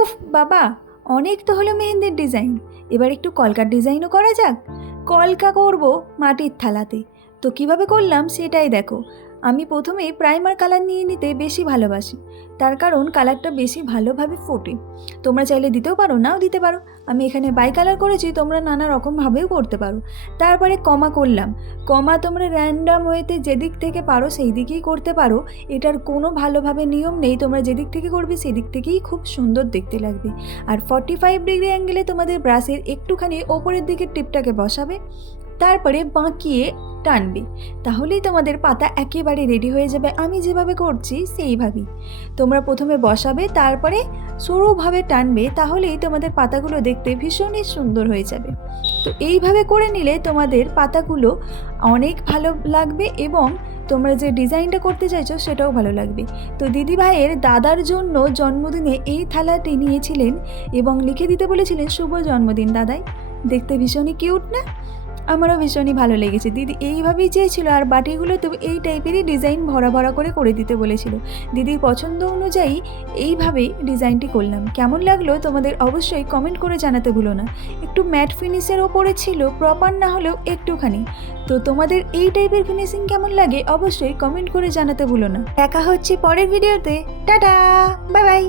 উফ বাবা, অনেক তো হলো মেহেন্দির ডিজাইন, এবার একটু কলকার ডিজাইনও করা যাক। কলকা করব মাটির থালাতে। তো কিভাবে করলাম সেটাই দেখো। আমি প্রথমে প্রাইমার কালার নিয়ে নিতে বেশি ভালোবাসি, তার কারণ কালারটা বেশি ভালোভাবে ফোটে। তোমরা চাইলে দিতেও পারো, নাও দিতে পারো। আমি এখানে বাই কালার করেছি, তোমরা নানা রকমভাবেও করতে পারো। তারপরে কমা করলাম। কমা তোমরা র্যান্ডাম ওয়েতে যেদিক থেকে পারো সেই দিকেই করতে পারো, এটার কোনো ভালোভাবে নিয়ম নেই। তোমরা যেদিক থেকে করবে সেদিক থেকেই খুব সুন্দর দেখতে লাগবে। আর 45 ডিগ্রি অ্যাঙ্গেলে তোমাদের ব্রাশের একটুখানি ওপরের দিকের টিপটাকে বসাবে, তারপরে বাঁকিয়ে টানবে, তাহলেই তোমাদের পাতা একেবারে রেডি হয়ে যাবে। আমি যেভাবে করছি সেইভাবেই তোমরা প্রথমে বসাবে, তারপরে সরুভাবে টানবে, তাহলেই তোমাদের পাতাগুলো দেখতে ভীষণই সুন্দর হয়ে যাবে। তো এইভাবে করে নিলে তোমাদের পাতাগুলো অনেক ভালো লাগবে এবং তোমরা যে ডিজাইনটা করতে চাইছো সেটাও ভালো লাগবে। তো দিদিভাইয়ের দাদার জন্য জন্মদিনে এই থালাটি নিয়েছিলেন এবং লিখে দিতে বলেছিলেন শুভ জন্মদিন দাদাই। দেখতে ভীষণই কিউট না? আমারও ভীষণই ভালো লেগেছে। দিদি এইভাবেই চেয়েছিল, আর বাটিগুলো তো এই টাইপেরই ডিজাইন ভরা ভরা করে দিতে বলেছিল। দিদির পছন্দ অনুযায়ী এইভাবেই ডিজাইনটি করলাম। কেমন লাগলো তোমাদের অবশ্যই কমেন্ট করে জানাতে ভুলো না। একটু ম্যাট ফিনিশের ওপরে ছিল, প্রপার না হলেও একটুখানি। তো তোমাদের এই টাইপের ফিনিশিং কেমন লাগে অবশ্যই কমেন্ট করে জানাতে ভুলো না। দেখা হচ্ছে পরের ভিডিওতে। Tata, bye bye.